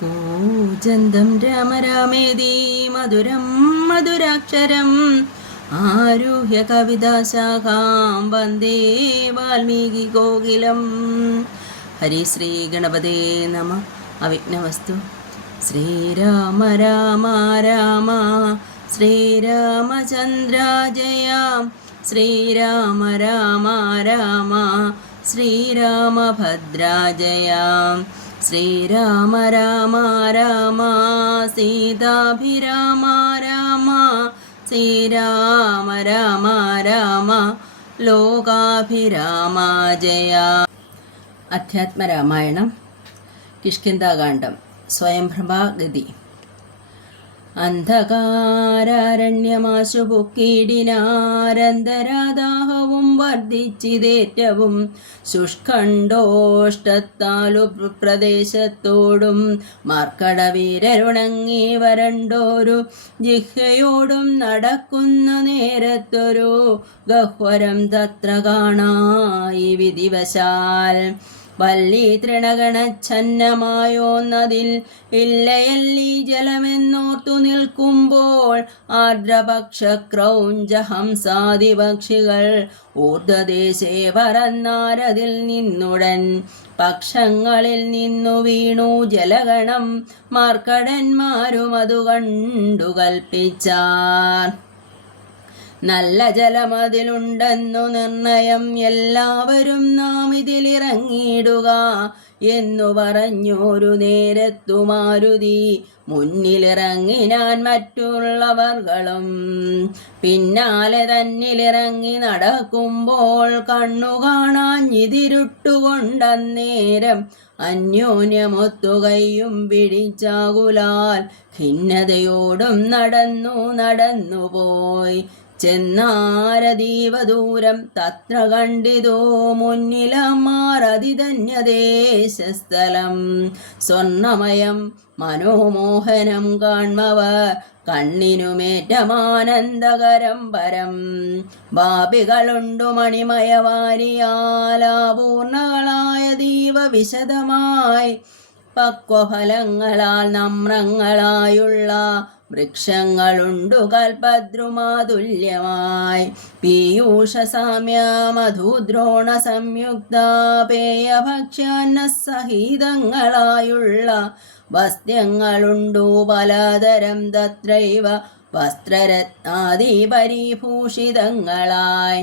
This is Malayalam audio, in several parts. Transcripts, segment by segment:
കൂജന്തം രാമ രാമേതി മധുരം മധുരാക്ഷരം ആരുഹ്യ കവിതാശാഖാം വന്ദേ വാൽമീകി കോകിലം. ഹരി ശ്രീ ഗണപതേ നമ. അവിഘ്നവസ്തു. ശ്രീരാമ രാമ രാമ. ശ്രീരാമചന്ദ്ര ജയ ശ്രീരാമ രാമ രാമ. ശ്രീരാമഭദ്ര ജയ ശ്രീരാമ രാമ രാമ സീതാഭിരാമ രാമ ശ്രീരാമ രാമ രാമ ലോകാഭിരാമ ജയ. അധ്യാത്മരാമായണം കിഷ്കിന്താകാന്ഡം സ്വയംഭ്രഭാഗതി അന്ധകാരണ്യമാശു പൊക്കീടിനാരന്തരാദാഹവും വർദ്ധിച്ചിതേറ്റവും ശുഷ്കണ്ടോഷ്ടത്താലു പ്രദേശത്തോടും മാർക്കടവീരരുണങ്ങി വരണ്ടോരു ജിഹയോടും നടക്കുന്ന നേരത്തൊരു ഗഹ്വരം തത്ര കാണായി വിധിവശാൽ. വല്ലി തൃണഗണച്ഛന്നമായോന്നതിൽ ഇല്ലയല്ലി ജലമെന്നോർത്തു നിൽക്കുമ്പോൾ ആർദ്രപക്ഷ ക്രൗഞ്ച ഹംസാദി പക്ഷികൾ പറന്നാരതിൽ നിന്നുടൻ പക്ഷങ്ങളിൽ നിന്നു വീണു ജലഗണം മാർക്കടന്മാരും അതു കണ്ടു കൽപ്പിച്ചാർ. നല്ല ജലം അതിലുണ്ടെന്നു നിർണയം എല്ലാവരും നാം ഇതിലിറങ്ങിയിടുക എന്നു പറഞ്ഞൊരു നേരത്തു മാരുതി മുന്നിലിറങ്ങിനാൻ മറ്റുള്ളവർകളും പിന്നാലെ തന്നിലിറങ്ങി നടക്കുമ്പോൾ കണ്ണു കാണാഞ്ഞിതിരുട്ടുകൊണ്ടന്നേരം അന്യോന്യമൊത്തുകയും പിടിച്ചാകുലാൽ ഖിന്നതയോടും നടന്നു നടന്നുപോയി. ചെന്നാരദീവദൂരം തത്ര കണ്ടിതോ മുന്നിലമാറതിധന്യദേശസ്ഥലം സ്വർണമയം മനോമോഹനം കാൺമവ കണ്ണിനുമേറ്റമാനന്ദകരം പരം. ബാപികളുണ്ടു മണിമയവാരിയാലാപൂർണകളായ ദീപ വിശദമായി പക്വഫലങ്ങളാൽ നമ്രങ്ങളായുള്ള വൃക്ഷങ്ങളുണ്ടു കൽപദ്രുമാതുല്യമായി പീയൂഷ സാമ്യ മധുദ്രോണ സംയുക്ത പേയഭക്ഷ്യാന്ന സഹിതങ്ങളായുള്ള വസ്ത്രങ്ങളുണ്ടു പലതരം തത്രൈവ വസ്ത്രരത്നാദി പരിഭൂഷിതങ്ങളായി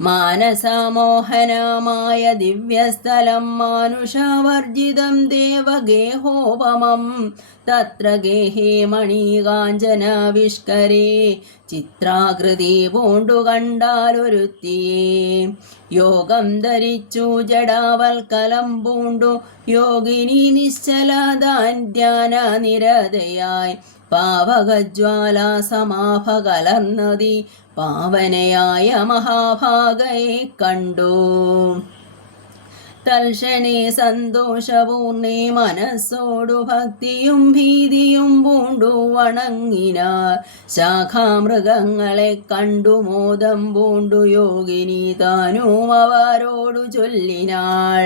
മാനസമോഹനമായ ദിവ്യസ്ഥലം മാനുഷവർജിതം ദേവഗേഹോപമം. തത്ര ഗേഹേ മണീകാഞ്ചനാവിഷ്കരേ. ചിത്രാകൃതി പൂണ്ടു കണ്ടാലൊരുത്തിയേ. യോഗം ധരിച്ചു ജടാവൽക്കലം പൂണ്ടു. യോഗിനി നിശ്ചലദാന്ധ്യാന നിരതയായി. പാവകജ്വാല സമാഭ കലർന്നതി പാവനയായ മഹാഭാഗൈ കണ്ടു. തൽക്ഷണേ സന്തോഷപൂർണേ മനസ്സോടു ഭക്തിയും ഭീതിയും പൂണ്ടു വണങ്ങിനാർ ശാഖാമൃഗങ്ങളെ കണ്ടു മോദം പൂണ്ടു യോഗിനി താനും അവരോടു ചൊല്ലിനാൾ.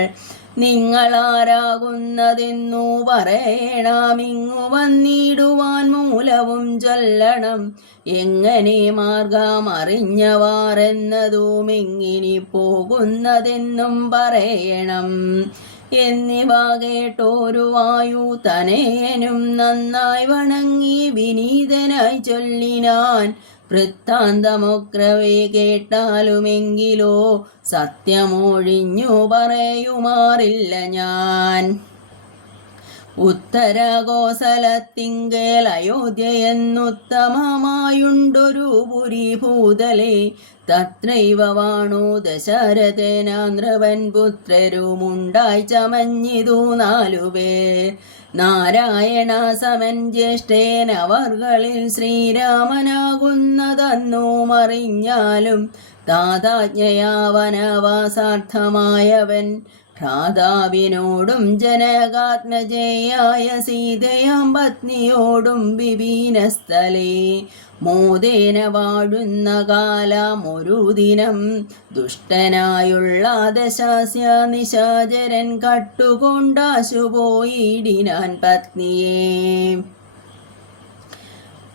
നിങ്ങളാരാകുന്നതെന്നു പറയണമിങ്ങു വന്നിടുവാൻ മൂലവും ചൊല്ലണം. എങ്ങനെ മാർഗം അറിഞ്ഞവാറെന്നതും എങ്ങിനി പോകുന്നതെന്നും പറയണം. എന്നിവ കേട്ടോരു വായു തനേനും നന്നായി വണങ്ങി വിനീതനായി ചൊല്ലിനാൻ വൃത്താന്തമൊക്രവേ കേട്ടാലുമെങ്കിലോ സത്യമൊഴിഞ്ഞു പറയുമാറില്ല ഞാൻ. ഉത്തരകോസലത്തിങ്കേൽ അയോധ്യയെന്നുത്തമമായുണ്ടൊരു പുരി ഭൂതലേ തത്രൈവ വാണു ദശരഥേനാന്ത്രവൻ പുത്രരുമുണ്ടായി ചമഞ്ഞിതു നാലുപേർ നാരായണ സമൻ ജ്യേഷ്ഠേനവർകളിൽ ശ്രീരാമനാകുന്നതന്നു മറിഞ്ഞാലും താതാജ്ഞയാ വനവാസാർത്ഥമായവൻ ഭ്രാതാവിനോടും ജനകാത്മജയായ സീതയാം പത്നിയോടും വിപീനസ്ഥലേ മോദേന വാഴുന്ന കാലം ഒരു ദിനം. ദുഷ്ടനായുള്ള ദശാസ്യ നിശാചരൻ കട്ടുകൊണ്ടാശുപോയിടിനാൻ പത്നിയേ.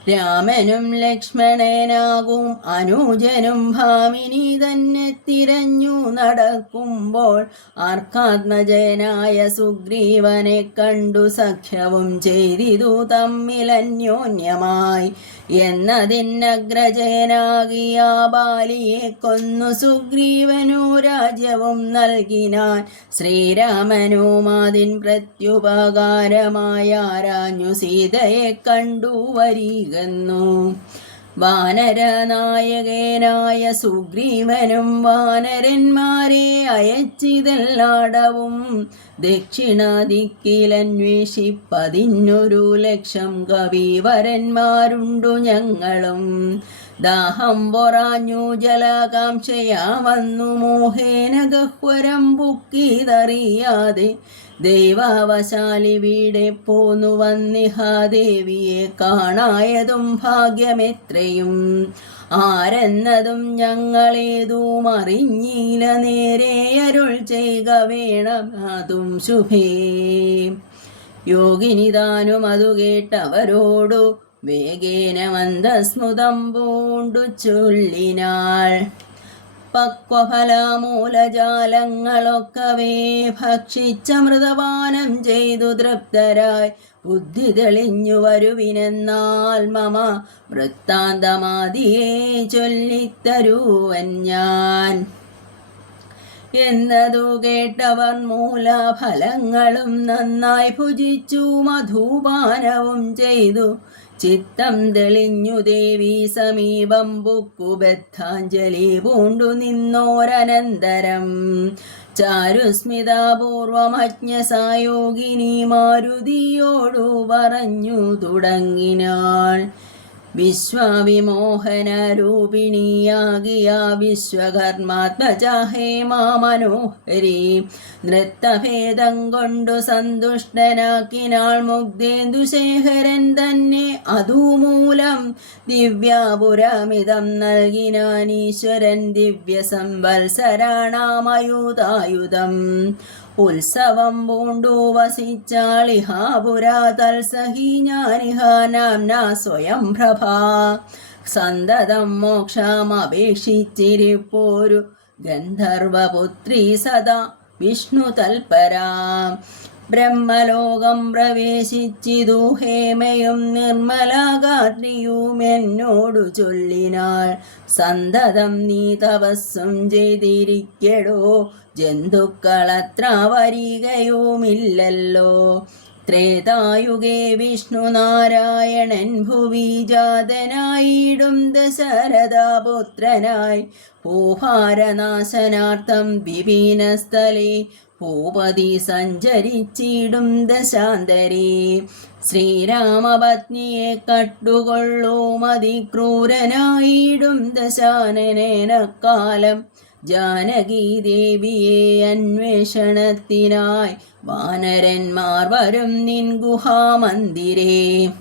രാമനും ലക്ഷ്മണനാകും അനുജനും ഭാമിനി തന്നെ തിരഞ്ഞു നടക്കുമ്പോൾ ആർക്കാത്മജനായ സുഗ്രീവനെ കണ്ടു സഖ്യവും ചെയ്തിതു തമ്മിലന്യോന്യമായി എന്നതിനഗ്രജനാകിയ ബാലിയെ കൊന്നു. സുഗ്രീവനു രാജ്യവും നൽകിനാൻ ശ്രീരാമനുമാതിൻ പ്രത്യുപകാരമായ ആരാഞ്ഞു സീതയെ കണ്ടു വരികന്നു വാനരനായകനായ സുഗ്രീവനും വാനരന്മാരെ അയച്ചിതെല്ലാടവും ദക്ഷിണാദിക്കിലന്വേഷിപ്പതിനൊരു ലക്ഷം കവിവരന്മാരുണ്ടു ഞങ്ങളും. ദാഹം പൊറാഞ്ഞു ജലാകാംക്ഷയാ വന്നു മോഹേന ഗഹ്വരം പുക്കിതറിയാതെ ദൈവാവശാലിവിടെ പോന്നു വന്നിഹാദേവിയെ കാണായതും ഭാഗ്യമെത്രയും. ആരെന്നതും ഞങ്ങളേതും അറിഞ്ഞില്ല നേരെ അരുൾ ചെയ്യുക വേണം ശുഭേ. യോഗിനിതാനും അതു കേട്ടവരോടു വേഗേന മന്ദസ്മുതം പൂണ്ടു ചൊല്ലിനാൾ. പക്വഫലമൂലജാലങ്ങളൊക്കവേ ഭക്ഷിച്ച മൃതപാനം ചെയ്തു തൃപ്തരായി. ബുദ്ധി തെളിഞ്ഞു വരുവിനെന്നാൽ മമ വൃത്താന്തമാതിയെ ചൊല്ലിത്തരൂവൻ ഞാൻ. എന്നതു കേട്ടവർ മൂലഫലങ്ങളും നന്നായി ഭുജിച്ചു മധുപാനവും ചെയ്തു. ചിത്തം തെളിഞ്ഞു ദേവി സമീപം ബുക്കു ബദ്ധാഞ്ജലി പൂണ്ടു നിന്നോരനന്തരം. ചാരുസ്മിതാപൂർവമജ്ഞസായോഗിനി മാരുതിയോടു പറഞ്ഞു തുടങ്ങിനാൾ. വിശ്വവിമോഹനരൂപിണിയാകിയ വിശ്വകർമാത്മജാഹേ മാമനോഹരി നൃത്തഭേദം കൊണ്ടു സന്തുഷ്ടനാക്കിനാൾ മുഗ്ധേന്ദുശേഖരൻ തന്നെ അതുമൂലം ദിവ്യാപുരമിതം നൽകിനാൻ ഈശ്വരൻ ദിവ്യ സംവത്സരാണാമയുതായുധം ഉത്സവം പൂണ്ടു വസിച്ചാളിഹാപുരാ തൽസഹി ഞാനിഹ സ്വയം പ്രഭ. സന്തതം മോക്ഷമപേക്ഷിച്ചിരിപ്പോരു ഗന്ധർവപുത്രി സദാ വിഷ്ണു തൽപരാ. ബ്രഹ്മലോകം പ്രവേശിച്ചിതു ഹേമയും നിർമ്മലാഗാത്രിയും എന്നോടു ചൊല്ലിനാൾ. സന്തതം നീ തപസ്സും ചെയ്തിരിക്കടോ. ജന്തുക്കളത്ര വരികയുമില്ലല്ലോ ത്രേതായുഗേ വിഷ്ണുനാരായണൻ ഭുവി ജാതനായിടും ദശരഥപുത്രനായി. ഭൂഭാരനാശനാർത്ഥം വിപീനസ്ഥലേ ഭൂപതി സഞ്ചരിച്ചിടും ദശാന്തരി. ശ്രീരാമപത്നിയെ കട്ടുകൊള്ളൂ മതിക്രൂരനായിടും ദശാനനേനക്കാലം. ജാനകി ദേവിയെ അന്വേഷണത്തിനായി വാനരന്മാർ വരും നിൻ ഗുഹാമന്ദിരേ.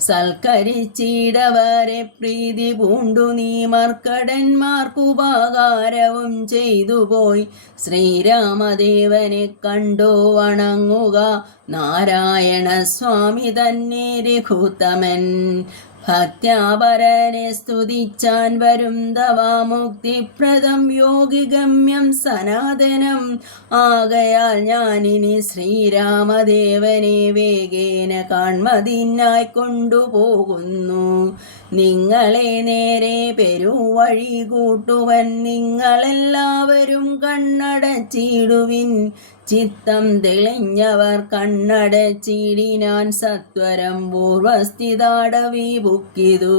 സൽക്കരിച്ചിടവരെ പ്രീതി പൂണ്ടു നീ മർക്കടന്മാർക്കുപകാരവും ചെയ്തുപോയി ശ്രീരാമദേവനെ കണ്ടോ വണങ്ങുക. നാരായണ സ്വാമി തന്നെ രഘുത്തമൻ. ഭക്ത്യാപരനെ സ്തുതിച്ചാൻ വരും മുക്തിപ്രദം യോഗിഗമ്യം സനാതനം. ആകയാൽ ഞാനിനി ശ്രീരാമദേവനെ വേഗേന കാൺമതിനായി കൊണ്ടുപോകുന്നു. നിങ്ങളെ നേരെ പെരുവഴി കൂട്ടുവൻ നിങ്ങളെല്ലാവരും കണ്ണടച്ചിടുവിൻ. ചിത്തം തെളിഞ്ഞവർ കണ്ണടച്ചിടിനാൻ സത്വരം പൂർവസ്ഥിതാടവി ബുക്കിതു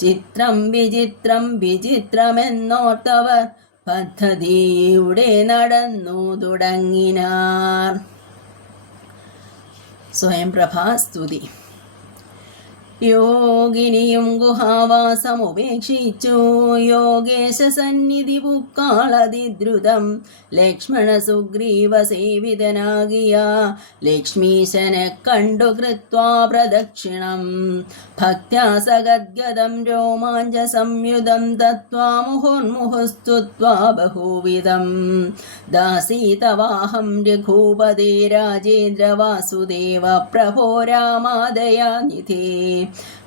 ചിത്രം വിചിത്രം വിചിത്രമെന്നോർത്തവർ പദ്ധതിയുടെ നടന്നു തുടങ്ങിനാർ. സ്വയംപ്രഭാ പ്രഭാസ്തുതി യോഗിനിയും ഗുഹാവാസം ഉപേക്ഷിച്ചു യോഗേശ സന്നിധി പുക്കാളതിദ്രുതം. ലക്ഷ്മണ സുഗ്രീവ സേവിതനാകിയ ലക്ഷ്മീശനെ കണ്ടു കൃത്വാ പ്രദക്ഷിണം. ഭക്ത്യാ സഗദ്ഗതം രോമാഞ്ച സംയുതം തത്വാ മുഹുർമുഹുസ്തുത്വാ ബഹുവിധം. ദാസീതവാഹം രഘൂപതേ രാജേന്ദ്ര വാസുദേവ പ്രഭോ രാമാദയാനിധേ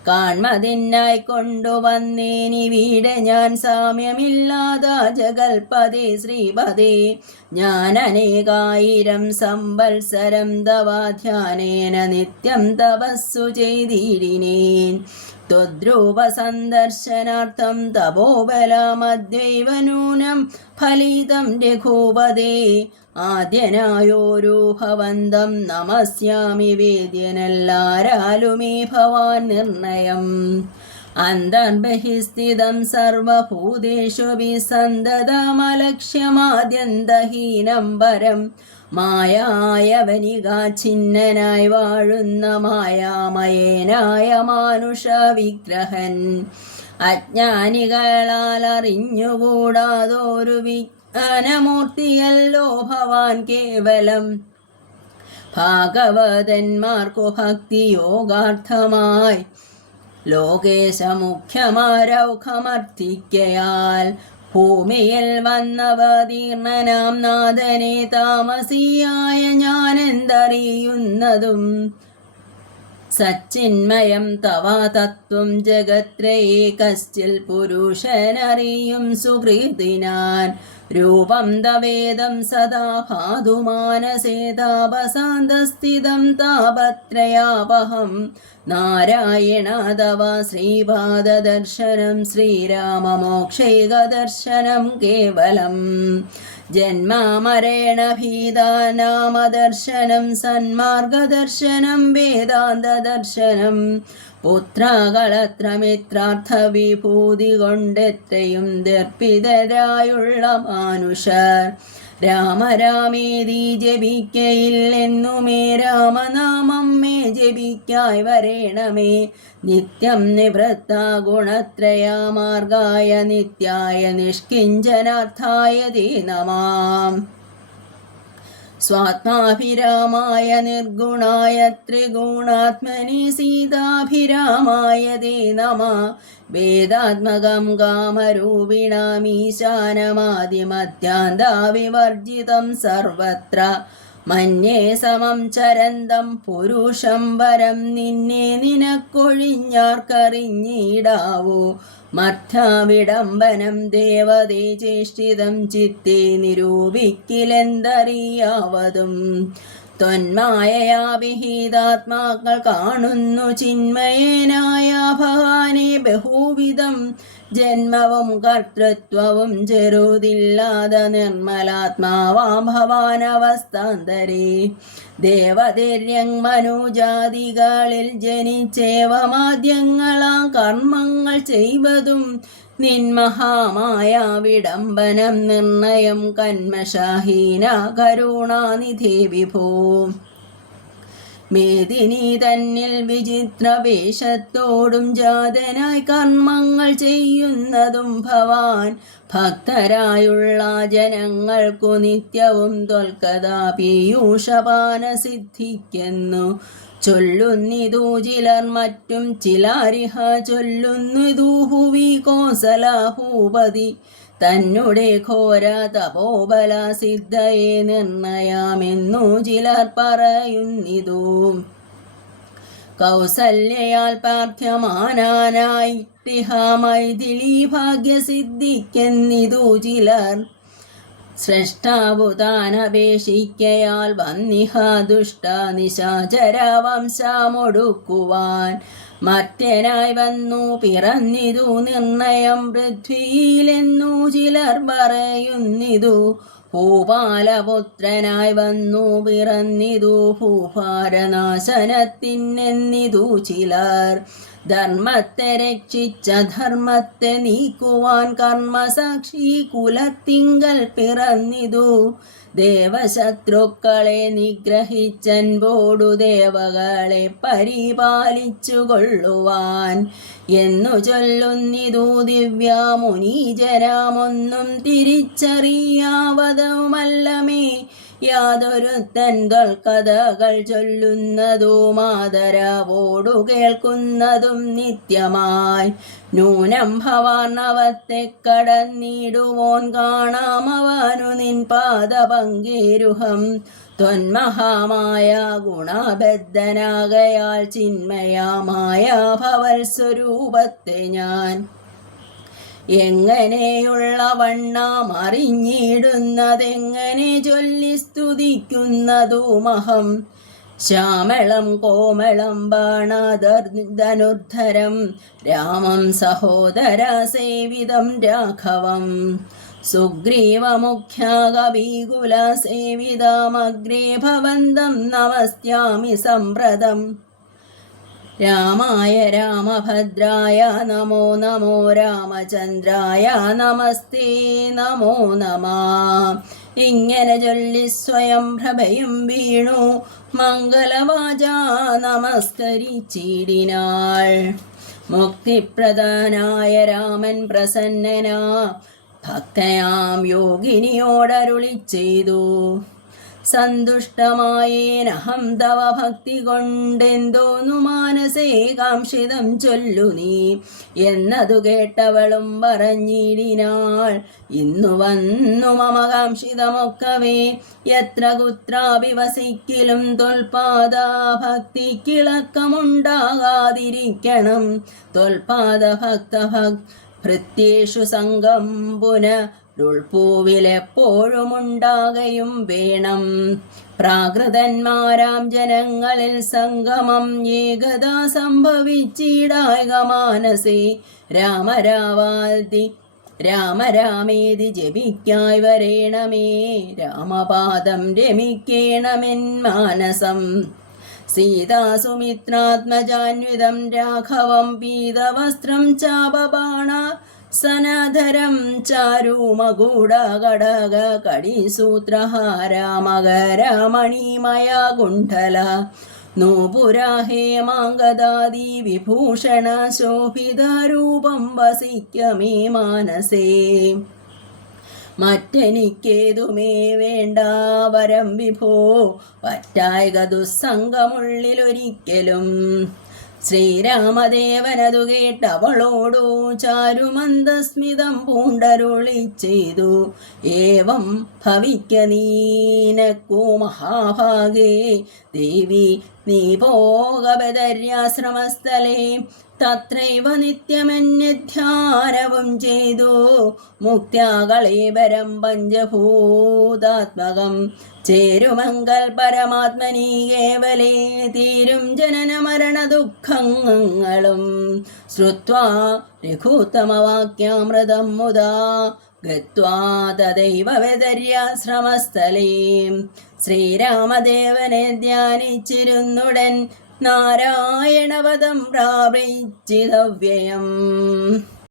കാൺമതിനായി കൊണ്ടുവന്നേനി വീട് ഞാൻ സാമ്യമില്ലാത ജഗൽപദേ ശ്രീപതി. ഞാൻ അനേകായിരം സംവത്സരം തവാധ്യാനേന നിത്യം തപസ്സു ചെയ്തിടിനേൻ. തപോബലമദ്വൈവ നൂനം ഫലിതം രഘൂപതേ. ആദ്യനായോരു ഭവന്തം നമസ്യാമി വേദ്യനല്ലാരാലുമേ ഭവാൻ നിർണയം അന്തർബഹിസ്ഥിതം സർവഭൂതേഷു വിസന്തതമലക്ഷ്യമാദ്യന്തഹീനം പരം മായായവനികാഛിന്നനായി വാഴുന്ന മായാമയേനായ മാനുഷ വിഗ്രഹൻ അജ്ഞാനികളാൽ അറിഞ്ഞുകൂടാതൊരു വിജ്ഞാനമൂർത്തിയല്ലോ ഭവാൻ കേവലം. ഭാഗവതന്മാർക്കു ഭക്തിയോഗാർത്ഥമായി ലോകേശമുഖ്യമാരൗഖമർത്ഥിക്കയാൽ ഭൂമിയിൽ വന്നവതീർണനാം നാഥനെ താമസിയായ ഞാനെന്തറിയുന്നതും സച്ചിന്മയം തവ തത്വം ജഗത്രയേ കശ്ചിൽ പുരുഷനറിയും സുഹൃതിനാൻ രൂപം തവേദം സദാ ഭാതുമാനസേതാപസാന്തസ്ഥിതം താപത്രയാപഹം. നാരായണ തവ ശ്രീപാദദർശനം ശ്രീരാമമോക്ഷൈകദർശനം കേവലം. ജന്മാമരേണഭീതാനാമദർശനം സന്മാർഗദർശനം വേദാന്തദർശനം. പുത്രകളത്രമിത്രാർത്ഥ വിഭൂതി കൊണ്ടെത്രയും ദർപ്പിതരായുള്ള മാനുഷർ. രാമരാമേതി ജപിക്കയില്ലെന്നുമേ രാമനാമം മേ ജപിക്കായി വരേണമേ. നിത്യം നിവൃത്ത ഗുണത്രയാമാർഗായ നിത്യായ നിഷ്കിഞ്ചനാർത്ഥായ ദീനമാം നമാം. സ്വാത്മാഭിരാമായ നിർഗുണായ ത്രിഗുണാത്മനി സീതാഭിരാമായ തേ നമ. വേദാത്മകം കാമരൂപിണാമീശാനമാദിമധ്യാന്താവിവർജിതം സർവത്ര. മന്യേ സമം ചരന്തം പുരുഷം വരം നിന്നെ നിനക്കൊഴിഞ്ഞാർക്കറിഞ്ഞിടാവോ? മർത്ഥാവിഡംബനം ദേവതേ ചേഷ്ടിതം ചിത്തെ നിരൂപിക്കിലെന്തറിയാവതും? ത്വന്മായയാ വിഹിതാത്മാക്കൾ കാണുന്നു ചിന്മയേനായ ഭവാനെ ബഹുവിധം ജന്മവും കർത്തൃത്വവും ചെറുതില്ലാതെ നിർമ്മലാത്മാവാം ഭവാനവസ്ഥാന്തരേ. ദേവധൈര്യം മനുജാതികളിൽ ജനിച്ചേവമാദ്യങ്ങളാ കർമ്മങ്ങൾ ചെയ്വതും നിന്മഹാമായ വിടംബനം നിർണയം കന്മഷാഹീന കരുണാനിധേ വിഭോ. മേദിനി തന്നിൽ വിചിത്ര വേഷത്തോടും ജാതനായി കർമ്മങ്ങൾ ചെയ്യുന്നതും ഭവാൻ ഭക്തരായുള്ള ജനങ്ങൾക്കു നിത്യവും തൊൽക്കഥാ പീയൂഷപാന സിദ്ധിക്കുന്നു ചൊല്ലുന്നിതു ചിലർ മറ്റും ചിലാരിഹ ചൊല്ലുന്നിതു ഹുവി കോസല ഭൂപതി തന്നെ ഘോര തപോബല സിദ്ധയെ നിർണയാമെന്നു ചിലർ പറയുന്നിതു. കൗസല്യയാൽ പാർത്ഥ്യമാനാനായിട്ടിഹ മൈഥിലി ഭാഗ്യസിദ്ധിക്കെന്നിതു ചിലർ സ്രഷ്ടാവു താനപേക്ഷിക്കയാൽ വന്നിഹ ദുഷ്ട നിശാചര വംശമൊടുക്കുവാൻ മർത്യനായി വന്നു പിറന്നിതു നിർണയം. പൃഥ്വിയിലെന്നു ചിലർ പറയുന്നിതു ഭൂപാലപുത്രനായി വന്നു പിറന്നിതു ഭൂഭാരനാശനത്തിനെന്നിതു ചിലർ. ധർമ്മത്തെ രക്ഷിച്ച ധർമ്മത്തെ നീക്കുവാൻ കർമ്മസാക്ഷി കുലത്തിങ്കൽ പിറന്നിതു. ദേവശത്രുക്കളെ നിഗ്രഹിച്ചൻ നിഗ്രഹിച്ചൻപോടു ദേവകളെ പരിപാലിച്ചു കൊള്ളുവാൻ എന്നു ചൊല്ലുന്നിതു ദിവ്യാമുനീജരാമൊന്നും തിരിച്ചറിയാവതുമല്ലമേ. യാതൊരുത്തൻ കഥകൾ ചൊല്ലുന്നതും മാതരവോടു കേൾക്കുന്നതും നിത്യമായി. നൂനം ഭവാർണവത്തെ കടന്നിടുവോൻ കാണാമവനു നിൻ പാദപങ്കേരുഹം ത്വന്മഹാമായ ഗുണബദ്ധനാകയാൽ ചിന്മയാമായ ഭവൽ സ്വരൂപത്തെ ഞാൻ എങ്ങനെയുള്ള വണ്ണം അറിഞ്ഞിടുന്നതെങ്ങനെ ചൊല്ലി സ്തുതിക്കുന്നതുമഹം ശ്യാമളം കോമളം ബാണധനുർധരം രാമം സഹോദര സേവിതം രാഘവം. സുഗ്രീവമുഖ്യാകവികുല സേവിതമഗ്രേ ഭവന്തം നമസ്യാമി സമ്പ്രദം രാമായ രാമഭദ്രായ നമോ നമോ രാമചന്ദ്രായ നമസ്തേ നമോ നമ. ഇങ്ങനെ ചൊല്ലി സ്വയം പ്രഭയും വീണു. മംഗളവാച നമസ്കരിച്ചിടിനാൾ. മുക്തിപ്രധാനായ രാമൻ പ്രസന്നനാ. ഭക്തയാം യോഗിനിയോടരുളി ചെയ്തു. സന്തുഷ്ടമായേനഹം തവ ഭക്തി കൊണ്ടെന്തോന്നു മാനസേ കാംക്ഷിതം ചൊല്ലു നീ. എന്നതു കേട്ടവളും പറഞ്ഞിടിനാൾ ഇന്നു വന്നു മമ കാംക്ഷിതമൊക്കവേ. എത്ര കുത്രാപി വസിക്കിലും തൊൽപാദ ഭക്തി കിളക്കമുണ്ടാകാതിരിക്കണം തൊൽപാദ ഭക്ത ഭക് ഭൃത്യേഷു സംഗം പുന രുൾപൂവിലെപ്പോഴും ഉണ്ടാകയും വേണം. പ്രാകൃതന്മാരാം ജനങ്ങളിൽ സംഗമം ഏകത സംഭവിച്ചിടായക മാനസേ. രാമരാവാതി രാമരാമേതി ജപിക്കായി വരേണമേ. രാമപാദം രമിക്കേണമെൻ മാനസം. സീതാസുമിത്രാത്മജാന്വിതം രാഘവം പീതവസ്ത്രം ചാപബാണ സനധരം ചാരുമകൂടകടക കടിസൂത്രഹാരാമകരമണിമയ കുണ്ഠല നൂപുരാ ഹേമാങ്കദാദി വിഭൂഷണ ശോഭിതരൂപം വസിക്കമേ മാനസേ. മറ്റെനിക്കേതുമേ വേണ്ട വരം വിഭോ പറ്റായക ദുസ്സംഗമുള്ളിലൊരിക്കലും ശ്രീരാമദേവനതു കേട്ടവളോടു ചാരുമന്ദസ്മിതം പൂണ്ടരുളി ചെയ്തു. ഏവം ഭവിക്ക നീനക്കു മഹാഭാഗേ ദേവി നീ പോകബദര്യാശ്രമസ്ഥലേ തത്രൈവ നിത്യമന്യധ്യാനവും ചെയ്തു. മുക്തകളീപരം പഞ്ചഭൂതാത്മകം. ചേരുമങ്കൽ പരമാത്മനി കേവലേ തീരും ജനന മരണ ദുഃഖങ്ങളും. ശ്രുത്വാ രഘുത്തമവാക്യാമൃതം മുദാ ഗത്വാ തദൈവ വെദര്യാശ്രമസ്ഥലേ. ശ്രീരാമദേവനെ ധ്യാനിച്ചിരുന്നുടൻ നാരായണവദം പ്രാപിച്ചിതവ്യയം.